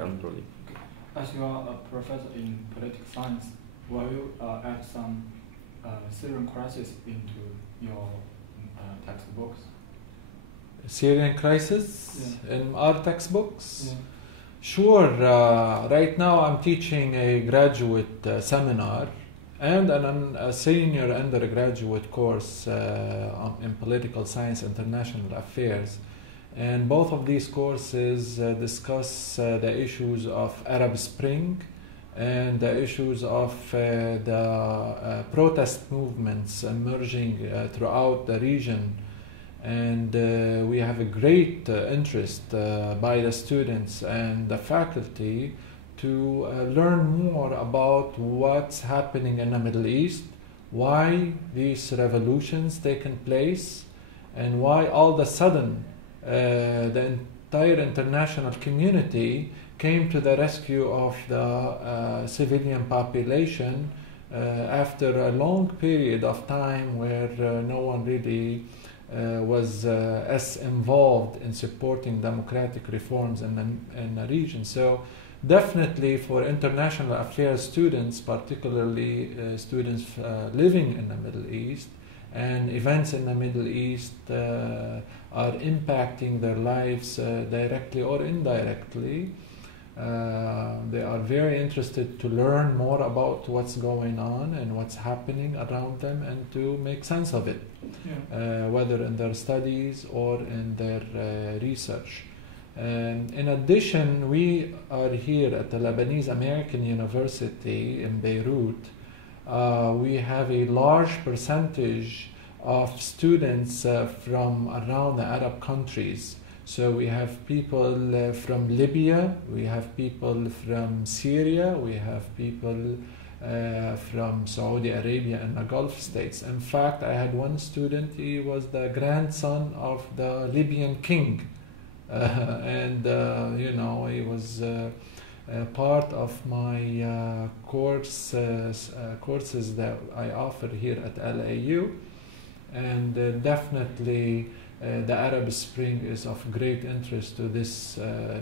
Android. As you are a professor in political science, will you add some Syrian crisis into your textbooks? Syrian crisis in our textbooks? Yeah. Sure. Right now I'm teaching a graduate seminar and a senior undergraduate course in political science, international affairs. And both of these courses discuss the issues of Arab Spring and the issues of the protest movements emerging throughout the region. And we have a great interest by the students and the faculty to learn more about what's happening in the Middle East, why these revolutions taken place, and why all of a sudden the entire international community came to the rescue of the civilian population after a long period of time where no one really was as involved in supporting democratic reforms in the region. So definitely for international affairs students, particularly students living in the Middle East, and events in the Middle East are impacting their lives directly or indirectly. They are very interested to learn more about what's going on and what's happening around them and to make sense of it, whether in their studies or in their research. In addition, we are here at the Lebanese American University in Beirut. We have a large percentage of students from around the Arab countries. So we have people from Libya, we have people from Syria, we have people from Saudi Arabia and the Gulf states. In fact, I had one student, he was the grandson of the Libyan king. He was part of my courses that I offer here at LAU, and definitely the Arab Spring is of great interest to this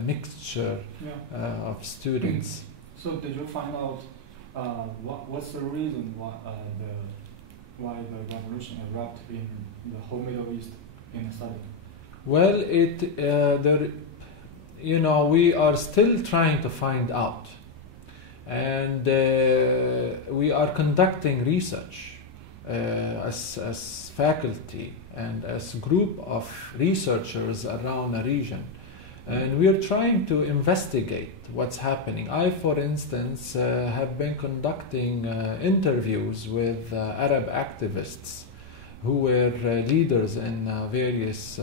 mixture of students. So did you find out what's the reason why the revolution erupted in the whole Middle East in a sudden? Well, we are still trying to find out, and we are conducting research as faculty and as group of researchers around the region, and we are trying to investigate what's happening. I, for instance, have been conducting interviews with Arab activists who were leaders in various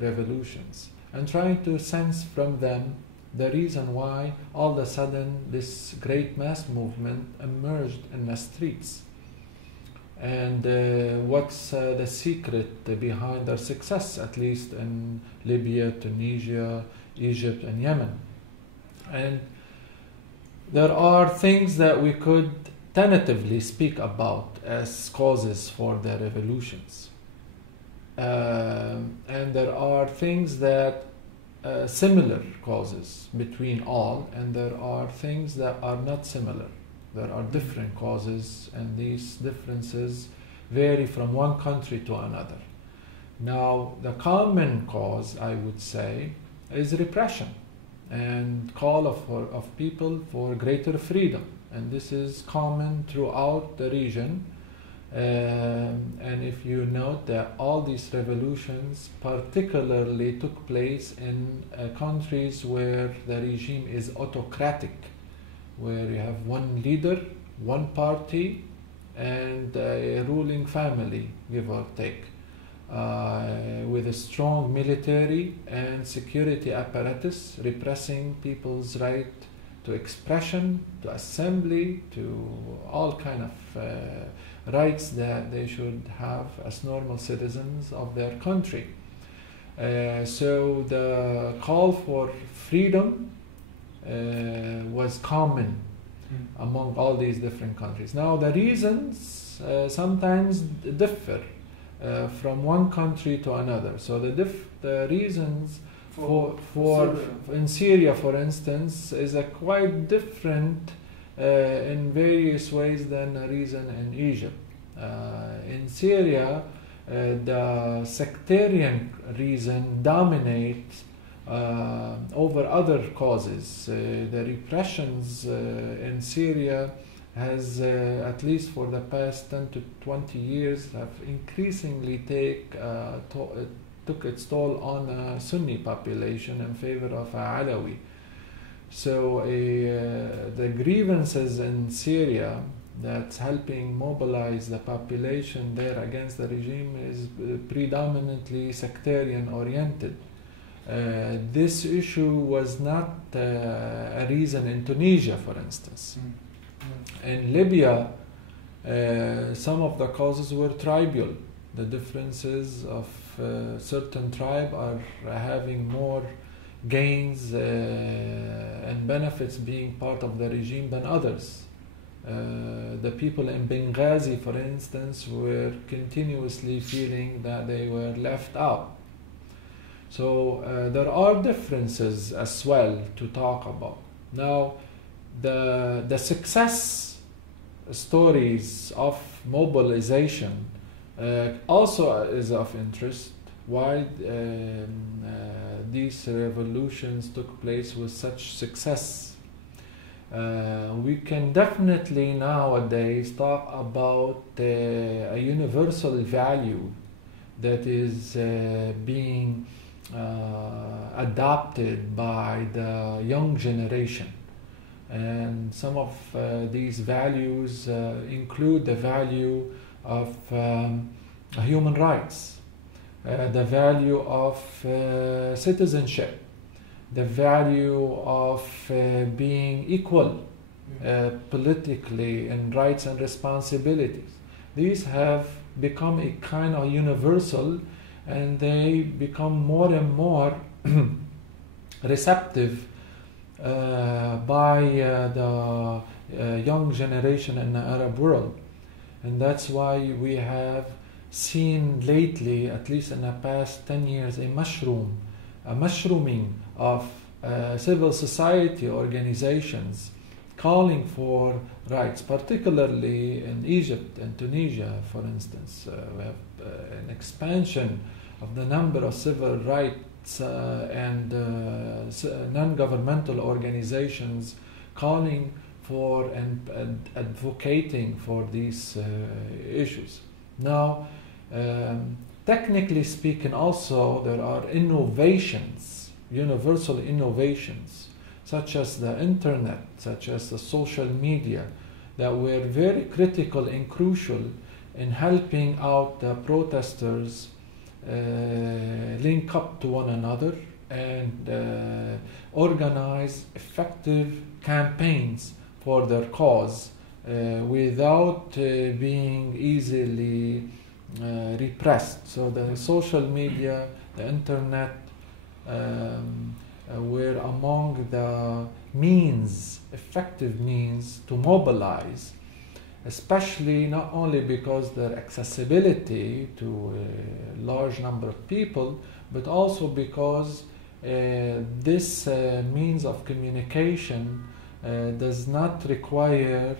revolutions, and trying to sense from them the reason why all of a sudden this great mass movement emerged in the streets, and what's the secret behind their success, at least in Libya, Tunisia, Egypt, and Yemen. And there are things that we could tentatively speak about as causes for the revolutions. And there are things that similar causes between all, and there are things that are not similar. There are different causes, and these differences vary from one country to another. Now, the common cause, I would say, is repression and call of people for greater freedom. And this is common throughout the region. And if you note that all these revolutions particularly took place in countries where the regime is autocratic, where you have one leader, one party, and a ruling family, give or take, with a strong military and security apparatus repressing people's right to expression, to assembly, to all kind of rights that they should have as normal citizens of their country. So the call for freedom was common among all these different countries. Now the reasons sometimes differ from one country to another. So the reasons in Syria, for instance, is a quite different in various ways than a reason in Egypt. In Syria, the sectarian reason dominates over other causes. The repressions in Syria has, at least for the past 10 to 20 years, have increasingly took its toll on a Sunni population in favor of Alawi. So the grievances in Syria that's helping mobilize the population there against the regime is predominantly sectarian oriented. This issue was not a reason in Tunisia, for instance. In Libya, some of the causes were tribal. The differences of certain tribe are having more gains and benefits being part of the regime than others. The people in Benghazi, for instance, were continuously feeling that they were left out. So there are differences as well to talk about. Now, the success stories of mobilization also is of interest. Why these revolutions took place with such success? We can definitely nowadays talk about a universal value that is being adopted by the young generation. And some of these values include the value of human rights, the value of citizenship, the value of being equal politically in rights and responsibilities. These have become a kind of universal, and they become more and more receptive by the young generation in the Arab world. And that's why we have seen lately, at least in the past 10 years, a mushrooming of civil society organizations calling for rights, particularly in Egypt and Tunisia, for instance. We have an expansion of the number of civil rights and non-governmental organizations calling for and advocating for these issues. Now, technically speaking, also there are innovations, universal innovations, such as the internet, such as the social media, that were very critical and crucial in helping out the protesters link up to one another and organize effective campaigns for their cause without being easily repressed. So the social media, the internet were among the means, effective means to mobilize, especially not only because their accessibility to a large number of people, but also because this means of communication does not require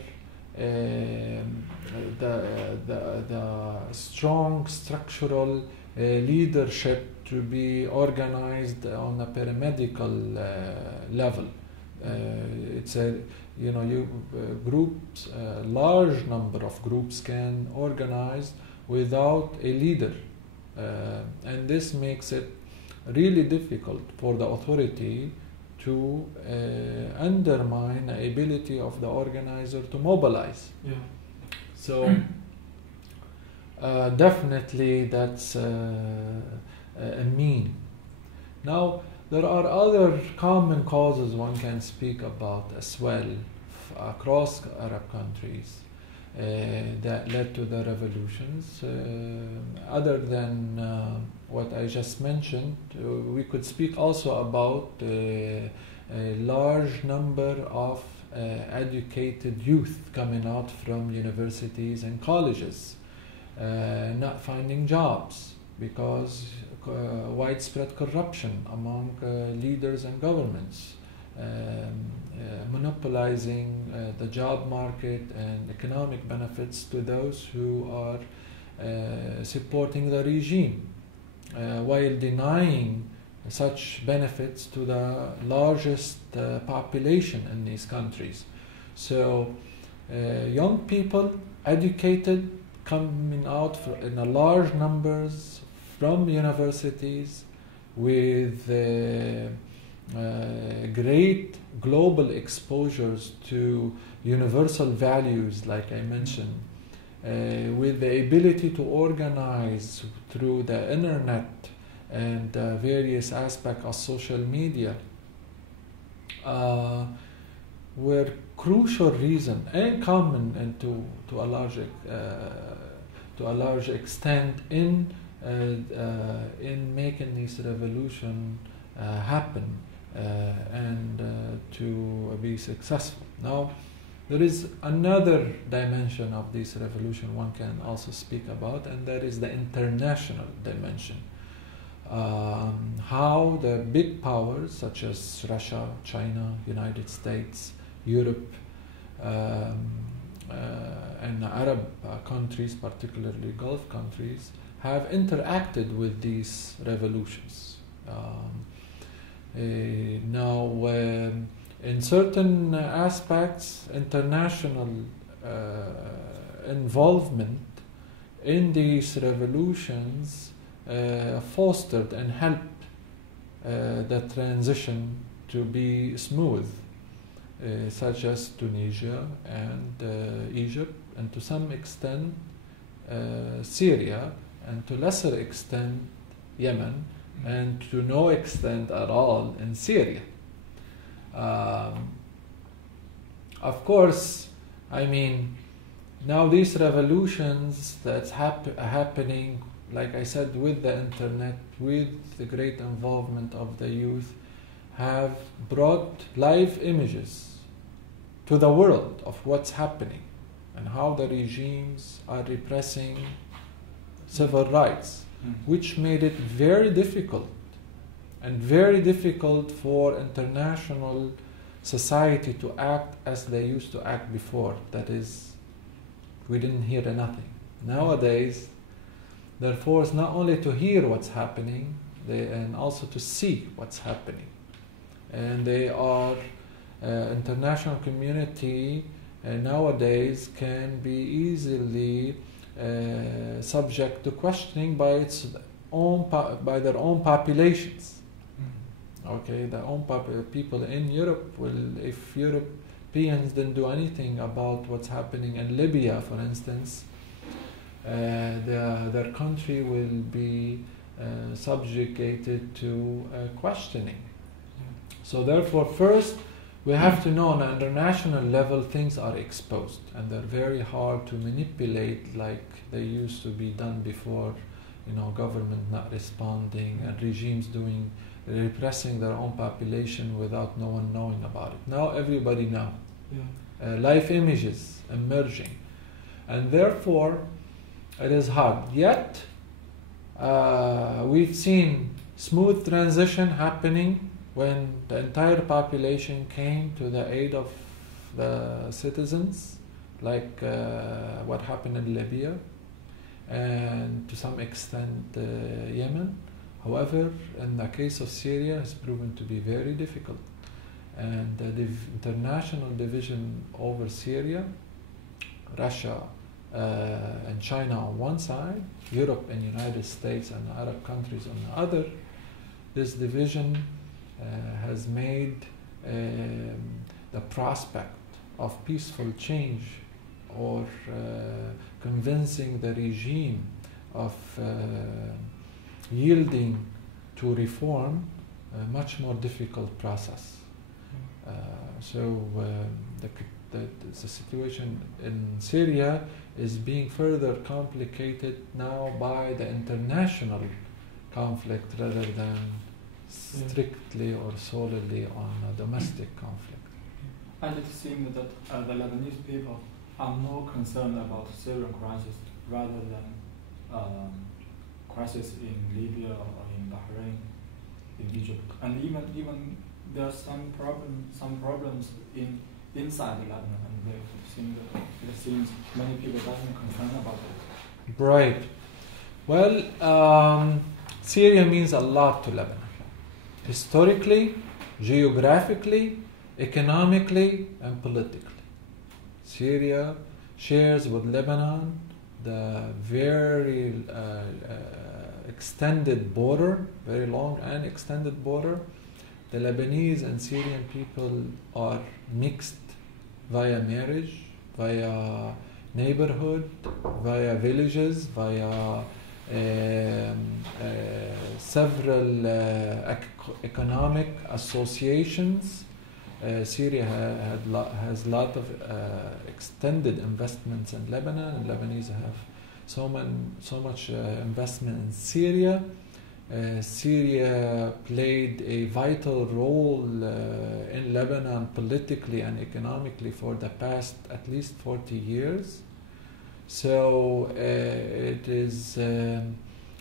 the strong structural leadership to be organized on a paramedical level. It's a groups, large number of groups can organize without a leader, and this makes it really difficult for the authority to undermine the ability of the organizer to mobilize. Yeah. So definitely that's a mean. Now, there are other common causes one can speak about as well across Arab countries that led to the revolutions. Other than what I just mentioned, we could speak also about a large number of educated youth coming out from universities and colleges, not finding jobs because widespread corruption among leaders and governments, monopolizing the job market and economic benefits to those who are supporting the regime, while denying such benefits to the largest population in these countries. So young people, educated, coming out in a large numbers from universities with great global exposures to universal values, like I mentioned, with the ability to organize through the internet and various aspects of social media, were crucial reason and common and to a large extent in making this revolution happen and to be successful. Now, there is another dimension of this revolution one can also speak about, and that is the international dimension. How the big powers such as Russia, China, United States, Europe, and Arab countries, particularly Gulf countries, have interacted with these revolutions. In certain aspects, international involvement in these revolutions fostered and helped the transition to be smooth, such as Tunisia and Egypt, and to some extent Syria, and to lesser extent Yemen, and to no extent at all in Syria. Of course, I mean, now these revolutions that's happening, like I said, with the internet, with the great involvement of the youth, have brought live images to the world of what's happening and how the regimes are repressing civil rights, which made it very difficult for international society to act as they used to act before. That is, we didn't hear nothing. Nowadays, they're forced not only to hear what's happening, and also to see what's happening. And they are, international community nowadays can be easily subject to questioning by their own populations. Okay, their own people in Europe will, if Europeans didn't do anything about what's happening in Libya, for instance, their country will be subjugated to questioning. So therefore, first, we have to know on an international level things are exposed, and they're very hard to manipulate like they used to be done before, government not responding and regimes repressing their own population without no one knowing about it. Now everybody knows. Live images emerging. And therefore, it is hard. Yet, we've seen smooth transition happening when the entire population came to the aid of the citizens, like what happened in Libya, and to some extent Yemen. However, in the case of Syria, it's proven to be very difficult. And the international division over Syria, Russia and China on one side, Europe and United States and Arab countries on the other, this division has made the prospect of peaceful change or convincing the regime of yielding to reform a much more difficult process. The situation in Syria is being further complicated now by the international conflict rather than strictly or solely on a domestic conflict. And it seems that the Lebanese people are more concerned about the Syrian crisis rather than crisis in Libya or in Bahrain, in Egypt, and even there's some problems inside Lebanon, and it seems many people doesn't concern about it. Right. Well, Syria means a lot to Lebanon. Historically, geographically, economically, and politically. Syria shares with Lebanon the very extended border, very long and extended border. The Lebanese and Syrian people are mixed via marriage, via neighborhood, via villages, via several economic associations. Syria has a lot of extended investments in Lebanon, and Lebanese have so much investment in Syria. Syria played a vital role in Lebanon politically and economically for the past at least 40 years. So it is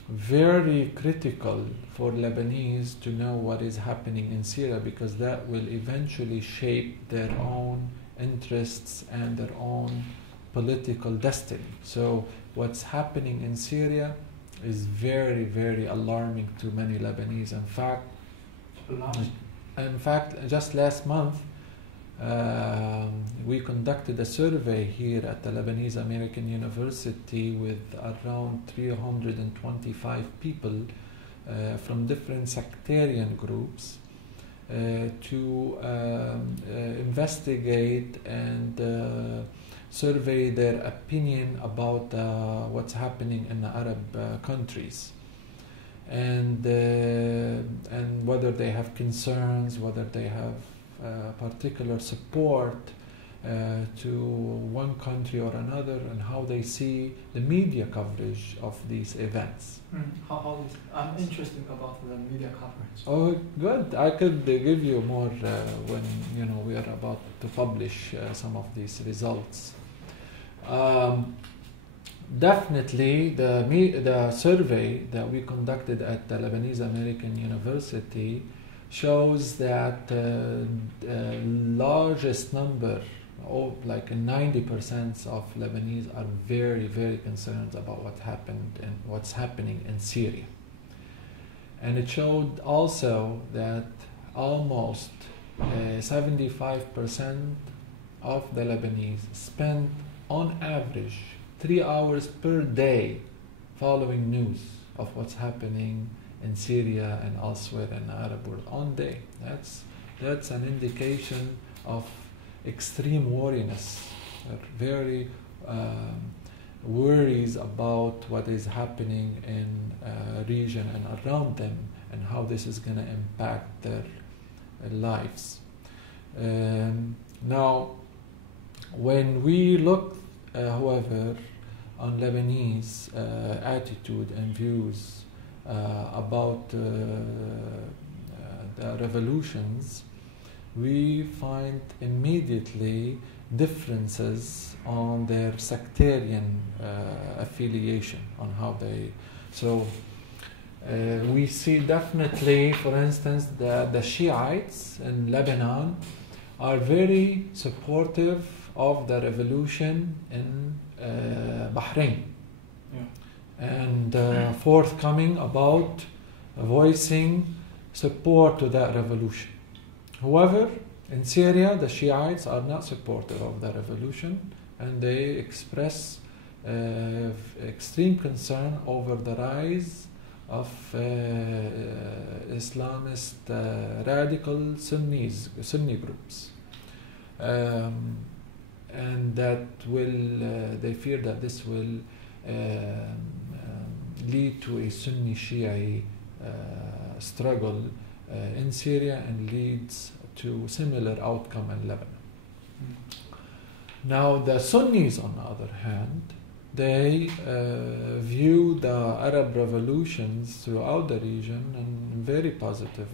very critical for Lebanese to know what is happening in Syria, because that will eventually shape their own interests and their own political destiny. So what's happening in Syria is very, very alarming to many Lebanese. In fact, just last month, we conducted a survey here at the Lebanese American University with around 325 people from different sectarian groups to investigate and survey their opinion about what's happening in the Arab countries, and whether they have concerns, whether they have particular support to one country or another, and how they see the media coverage of these events. I'm interested about the media coverage. Oh, good. I could give you more when we are about to publish some of these results. Definitely, the survey that we conducted at the Lebanese American University shows that the largest number, like 90% of Lebanese, are very, very concerned about what's happening in Syria. And it showed also that almost 75% of the Lebanese spend on average 3 hours per day following news of what's happening in Syria and elsewhere in the Arab world on day. That's an indication of extreme wariness. They're very worries about what is happening in region and around them, and how this is going to impact their lives. Now, when we look, however, on Lebanese attitude and views about the revolutions, we find immediately differences on their sectarian affiliation, on how they. So we see definitely, for instance, that the Shiites in Lebanon are very supportive of the revolution in Bahrain, and forthcoming about voicing support to that revolution. However, in Syria, the Shiites are not supportive of the revolution, and they express extreme concern over the rise of Islamist radical Sunni groups, and that they fear that this will lead to a Sunni Shia struggle in Syria, and leads to similar outcome in Lebanon. Now, the Sunnis, on the other hand, they view the Arab revolutions throughout the region in very positive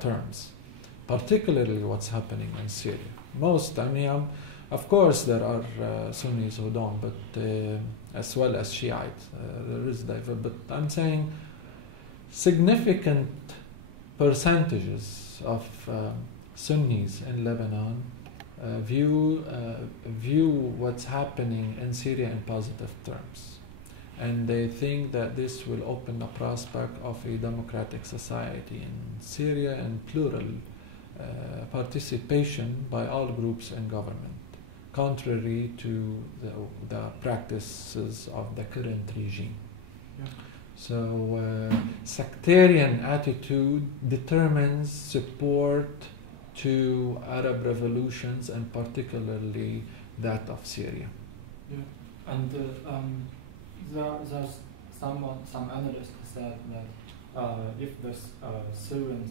terms, particularly what's happening in Syria. Of course, there are Sunnis who don't, but as well as Shiite. There is but I'm saying significant percentages of Sunnis in Lebanon view what's happening in Syria in positive terms, and they think that this will open the prospect of a democratic society in Syria and plural participation by all groups in government, contrary to the practices of the current regime. Yeah. So sectarian attitude determines support to Arab revolutions, and particularly that of Syria. Yeah. And there's some analysts said that if the Syrian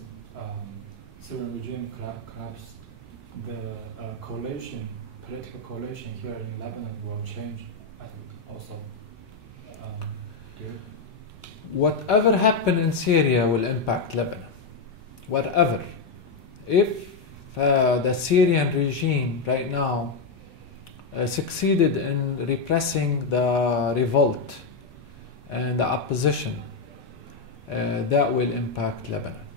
regime collapses, the political coalition here in Lebanon will change. I think also. Whatever happened in Syria will impact Lebanon. Whatever. If the Syrian regime right now succeeded in repressing the revolt and the opposition, that will impact Lebanon.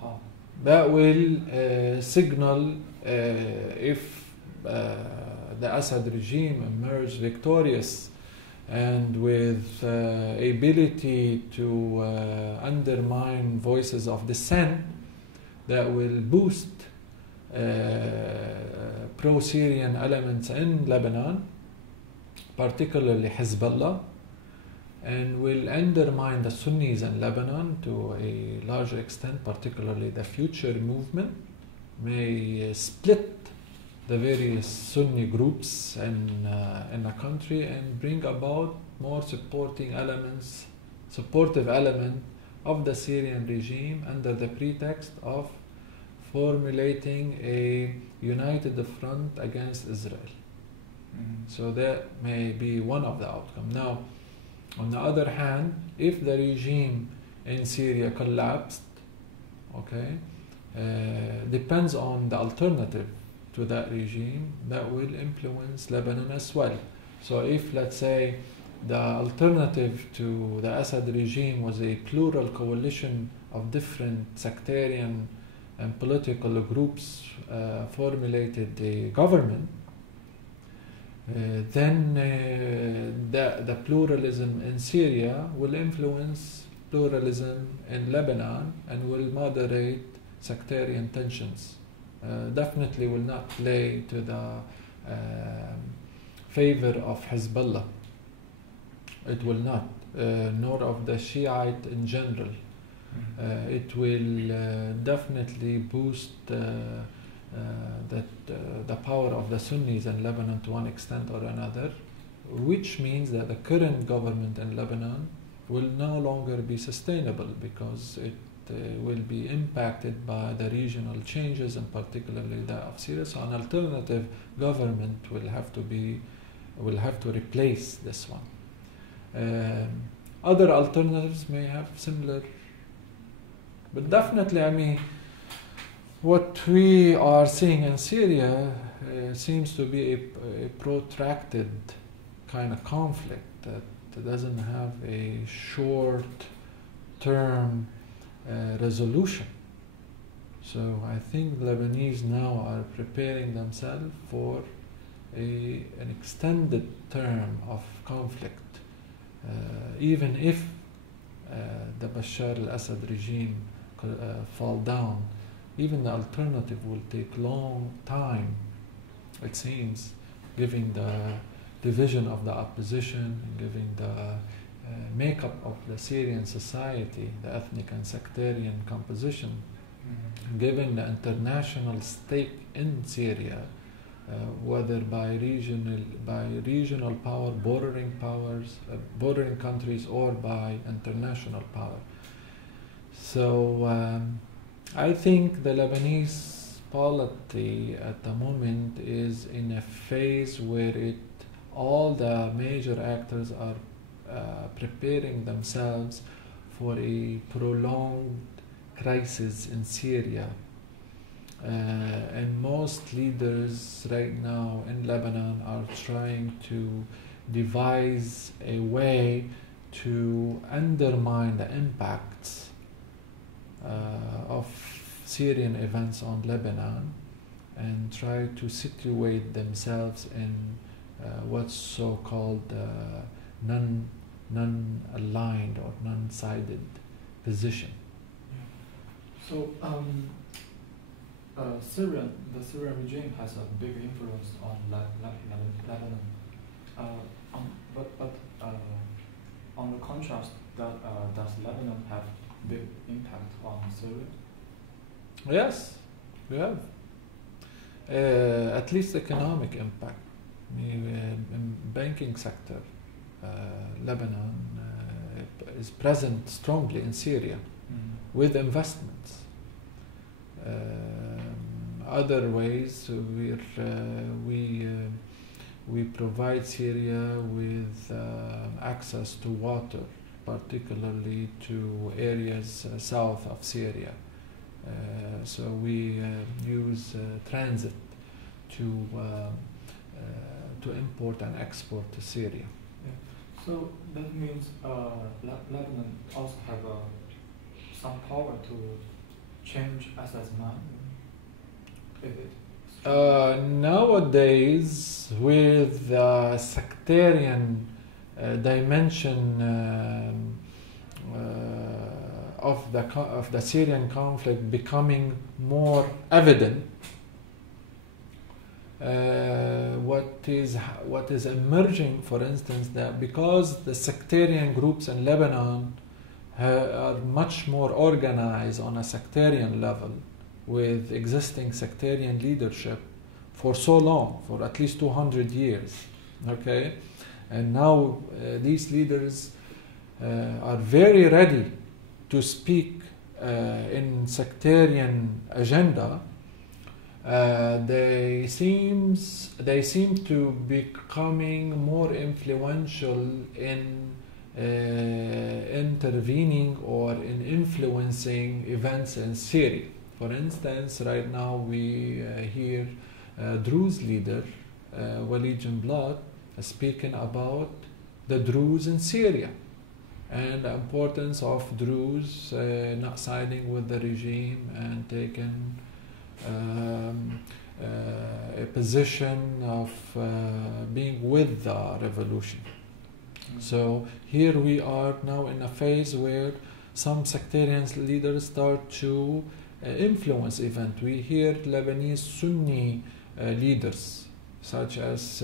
How? That will signal if the Assad regime emerges victorious and with ability to undermine voices of dissent, that will boost pro-Syrian elements in Lebanon, particularly Hezbollah, and will undermine the Sunnis in Lebanon to a large extent, particularly the Future movement, may split the various Sunni groups in the country and bring about more supportive element of the Syrian regime under the pretext of formulating a united front against Israel. Mm-hmm. So that may be one of the outcomes. Now, on the other hand, if the regime in Syria collapsed, depends on the alternative to that regime that will influence Lebanon as well. So if, let's say, the alternative to the Assad regime was a plural coalition of different sectarian and political groups formulated a government, then the pluralism in Syria will influence pluralism in Lebanon and will moderate sectarian tensions. Definitely will not play to the favor of Hezbollah. It will not, nor of the Shiite in general. It will definitely boost the power of the Sunnis in Lebanon to one extent or another, which means that the current government in Lebanon will no longer be sustainable because it will be impacted by the regional changes, and particularly that of Syria. So an alternative government will have to replace this one. Other alternatives may have similar, but definitely, what we are seeing in Syria seems to be a protracted kind of conflict that doesn't have a short-term resolution. So I think Lebanese now are preparing themselves for an extended term of conflict. Even if the Bashar al-Assad regime fall down, even the alternative will take long time, it seems, given the division of the opposition, given the makeup of the Syrian society, the ethnic and sectarian composition, given the international stake in Syria, whether by regional power, bordering countries, or by international power. So I think the Lebanese polity at the moment is in a phase where all the major actors are preparing themselves for a prolonged crisis in Syria. And most leaders right now in Lebanon are trying to devise a way to undermine the impacts of Syrian events on Lebanon and try to situate themselves in what's so-called non-aligned or non-sided position. So, the Syrian regime has a big influence on Lebanon. But on the contrast, does Lebanon have big impact on Syria? Yes, we have. At least economic impact. In banking sector, Lebanon is present strongly in Syria with investments. Other ways, we provide Syria with access to water, particularly to areas south of Syria. So we use transit to import and export to Syria. Yeah. So that means Lebanon also have some power to change assessment. Nowadays, with the sectarian dimension of the Syrian conflict becoming more evident, what is emerging, for instance, that because the sectarian groups in Lebanon are much more organized on a sectarian level, with existing sectarian leadership for so long, for at least 200 years, okay? And now these leaders are very ready to speak in sectarian agenda. They seem to becoming more influential in intervening or in influencing events in Syria. For instance, right now we hear Druze leader Walid Jumblat speaking about the Druze in Syria and the importance of Druze not siding with the regime and taking a position of being with the revolution. So here we are now in a phase where some sectarian leaders start to influence event. We hear Lebanese Sunni leaders such as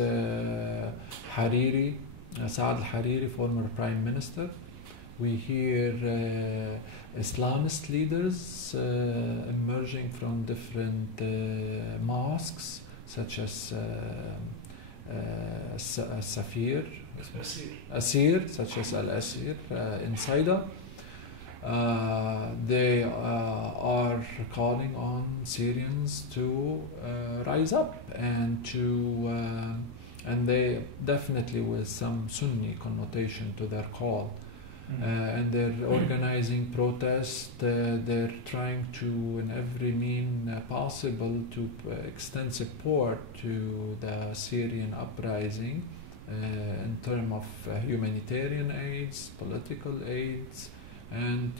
Hariri, Saad al-Hariri, former prime minister. We hear Islamist leaders emerging from different mosques such as Asir, such as Al-Asir in Saida. They are calling on Syrians to rise up and and they definitely with some Sunni connotation to their call. And they're organizing protests. They're trying to, in every mean possible, to extend support to the Syrian uprising in terms of humanitarian aids, political aids, and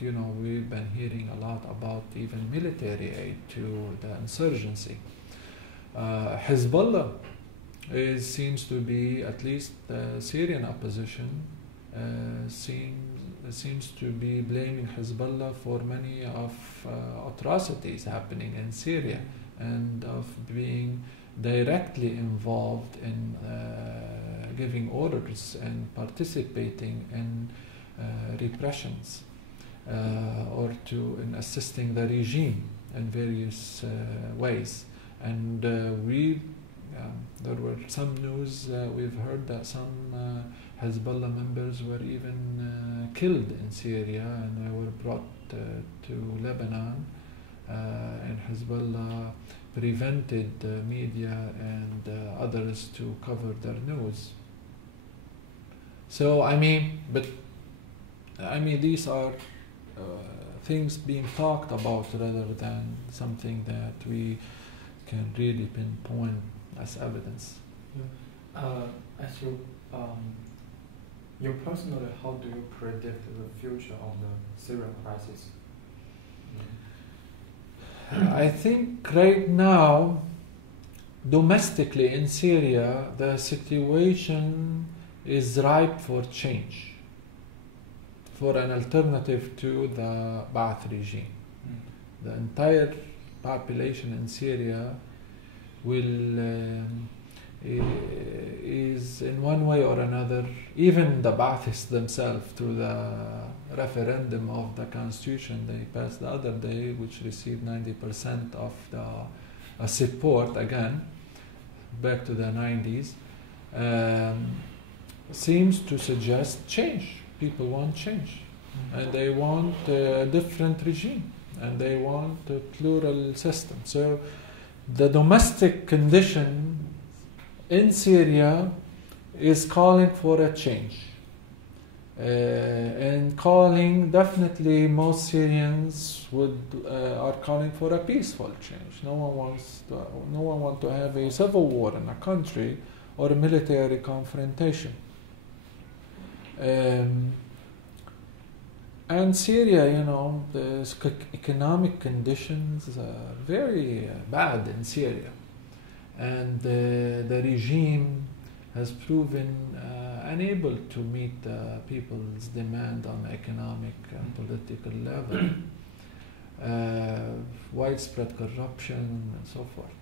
we've been hearing a lot about even military aid to the insurgency. Hezbollah seems to be, at least the Syrian opposition seems to be blaming Hezbollah for many of atrocities happening in Syria and of being directly involved in giving orders and participating in repressions or in assisting the regime in various ways. And there were some news we've heard that some Hezbollah members were even killed in Syria, and they were brought to Lebanon, and Hezbollah prevented the media and others to cover their news. So these are things being talked about rather than something that we can really pinpoint as evidence. Yeah. As you personally, how do you predict the future of the Syrian crisis? I think right now, domestically in Syria, the situation is ripe for change, for an alternative to the Ba'ath regime. The entire population in Syria is in one way or another, even the Ba'athists themselves, through the referendum of the constitution they passed the other day, which received 90% of the support, again, back to the 90s, seems to suggest change. People want change, and they want a different regime, and they want a plural system. So the domestic condition in Syria is calling for a change, and calling, definitely most Syrians are calling for a peaceful change. No one wants to have a civil war in a country or a military confrontation. And Syria, the economic conditions are very bad in Syria. And the regime has proven unable to meet people's demand on economic and political level. Widespread corruption and so forth.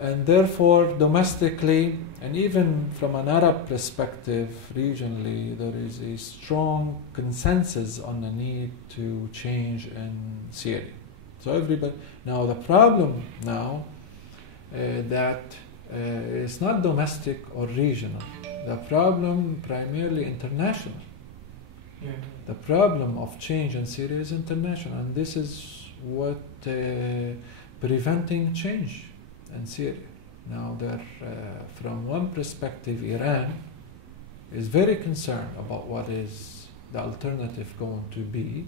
And therefore, domestically, and even from an Arab perspective, regionally, there is a strong consensus on the need to change in Syria. So everybody, now the problem now, that it's not domestic or regional. The problem primarily international. Yeah. The problem of change in Syria is international, and this is what preventing change in Syria. Now, from one perspective, Iran is very concerned about what is the alternative going to be,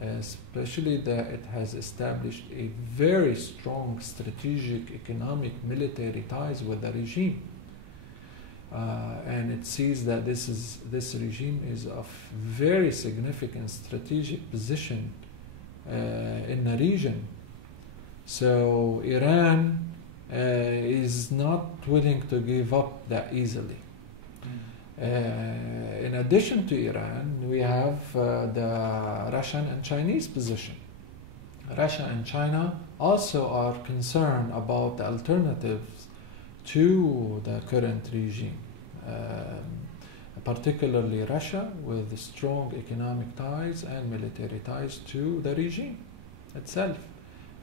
especially that it has established a very strong strategic, economic, military ties with the regime. And it sees that this regime is of very significant strategic position in the region. So Iran is not willing to give up that easily. In addition to Iran, we have the Russian and Chinese position. Russia and China also are concerned about the alternatives to the current regime, particularly Russia with strong economic ties and military ties to the regime itself.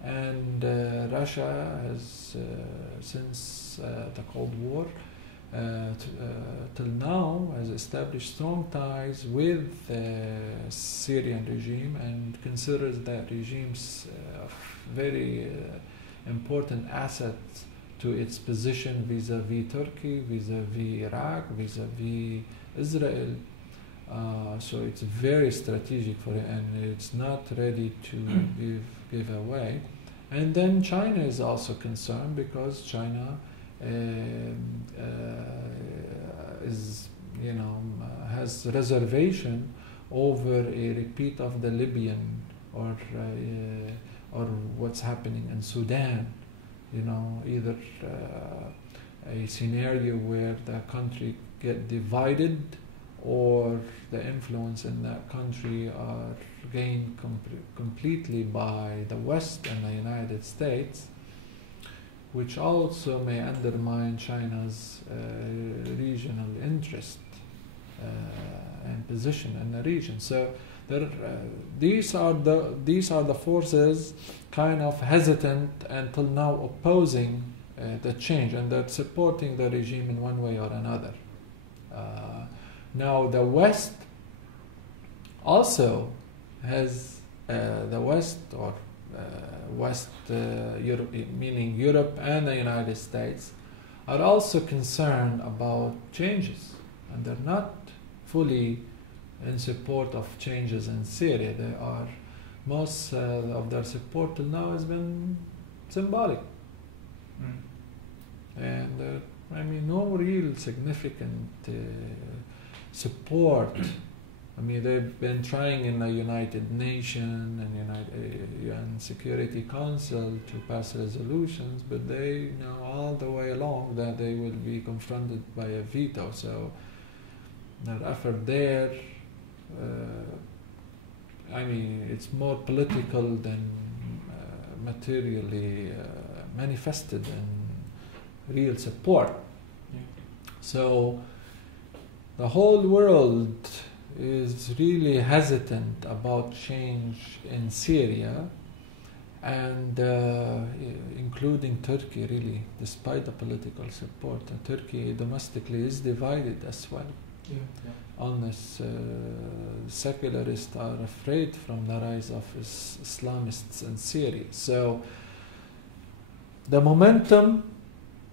And Russia has, since the Cold War, till now, has established strong ties with the Syrian regime and considers that regime's very important asset to its position vis-a-vis Turkey, vis-a-vis Iraq, vis-a-vis Israel. So it's very strategic for it, and it's not ready to give away. And then China is also concerned because China is, has reservation over a repeat of the Libyan or what's happening in Sudan. Either a scenario where the country get divided, or the influence in that country are gained completely by the West and the United States, which also may undermine China's regional interest and position in the region. So these are the forces kind of hesitant until now opposing the change, and they're supporting the regime in one way or another. Now the West also has the West or West Europe, meaning Europe and the United States, are also concerned about changes, and they're not fully in support of changes in Syria. They are, most of their support till now has been symbolic, and I mean, no real significant support. I mean, they've been trying in the United Nations and UN Security Council to pass resolutions, but they know all the way along that they will be confronted by a veto. So their effort there, I mean, it's more political than materially manifested in real support. Yeah. So the whole world is really hesitant about change in Syria, and including Turkey, really, despite the political support. Turkey domestically is divided as well. Yeah. Yeah. Honest secularists are afraid from the rise of Islamists in Syria. So the momentum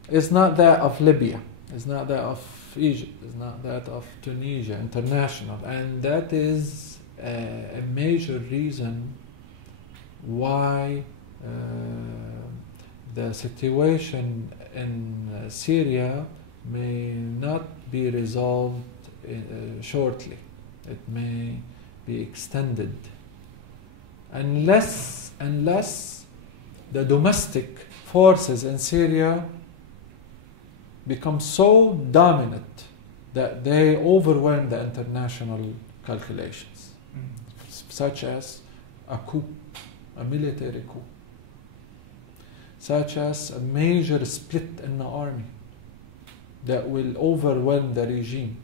is not that of Libya, it's not that of Egypt, it's not that of Tunisia, international. And that is a major reason why the situation in Syria may not be resolved shortly. It may be extended unless the domestic forces in Syria become so dominant that they overwhelm the international calculations, such as a coup, a military coup, such as a major split in the army that will overwhelm the regime,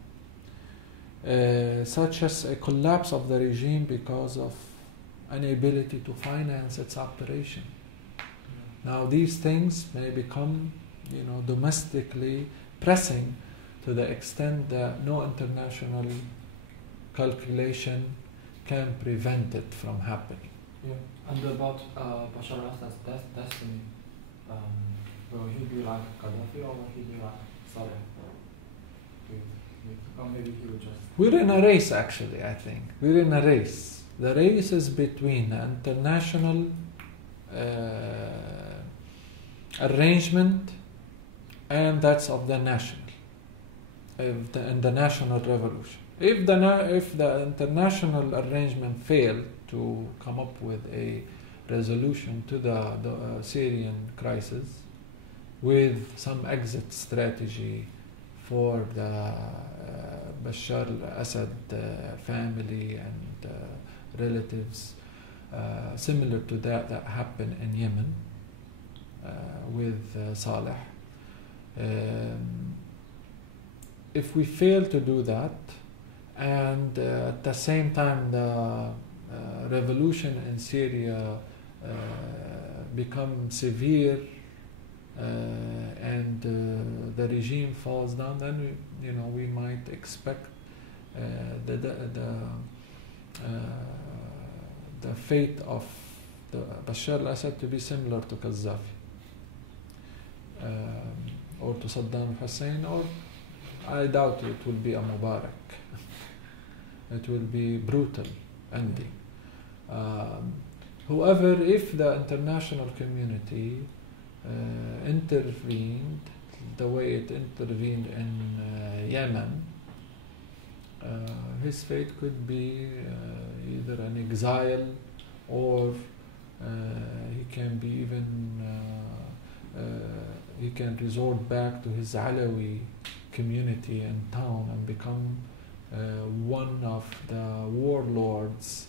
such as a collapse of the regime because of inability to finance its operation. Now these things may become, domestically pressing to the extent that no international calculation can prevent it from happening. Yeah. And about Bashar al-Assad's destiny, will he be like Gaddafi or will he be like Saleh? Or maybe he will just... We're in a race, actually, I think. We're in a race. The race is between the international arrangement and that's of the national, and the national revolution. If the international arrangement failed to come up with a resolution to the Syrian crisis with some exit strategy for the Bashar al-Assad family and relatives, similar to that happened in Yemen with Saleh. If we fail to do that, and at the same time the revolution in Syria becomes severe and the regime falls down, then we might expect the fate of the Bashar al-Assad to be similar to Gaddafi, or to Saddam Hussein, or I doubt it will be a Mubarak. It will be brutal ending. However, if the international community intervened the way it intervened in Yemen, his fate could be either an exile, or he can be even he can resort back to his Alawi community and town and become one of the warlords,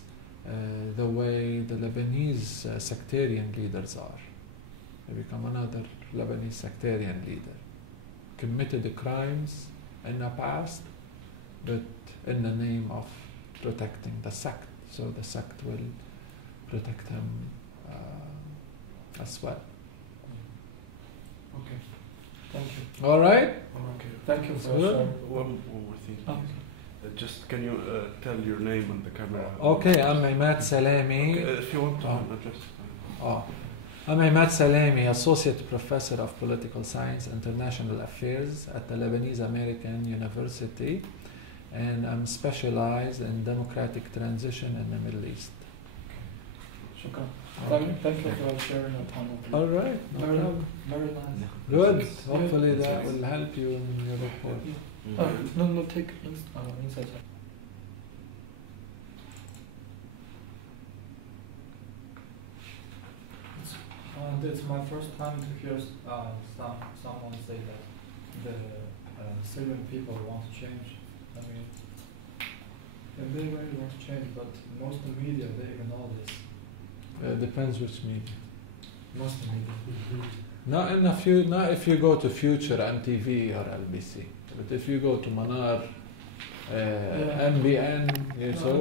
the way the Lebanese sectarian leaders are. They become another Lebanese sectarian leader, committed crimes in the past, but in the name of protecting the sect. So the sect will protect him as well. Okay. Thank you. All right. Okay. Thank you for Good. sharing. One more thing. Okay. Just can you tell your name on the camera? Okay, I'm Imad Salamey. Okay, if you want to address. I'm Imad Salamey, Associate Professor of Political Science, International Affairs at the Lebanese American University, and I'm specialized in democratic transition in the Middle East. Shukran. Thank you for sharing your point of view. All right, no Very, problem. very nice. Good. Yes. Hopefully Yes. that will help you in your report. No, take insight. It's my first time to hear someone say that the Syrian people want to change. I mean, they really want to change, but most of the media, they ignore this. Depends which media. Most of the media. Not if you go to Future and TV or LBC, but if you go to Manar, Yeah. MBN, No. so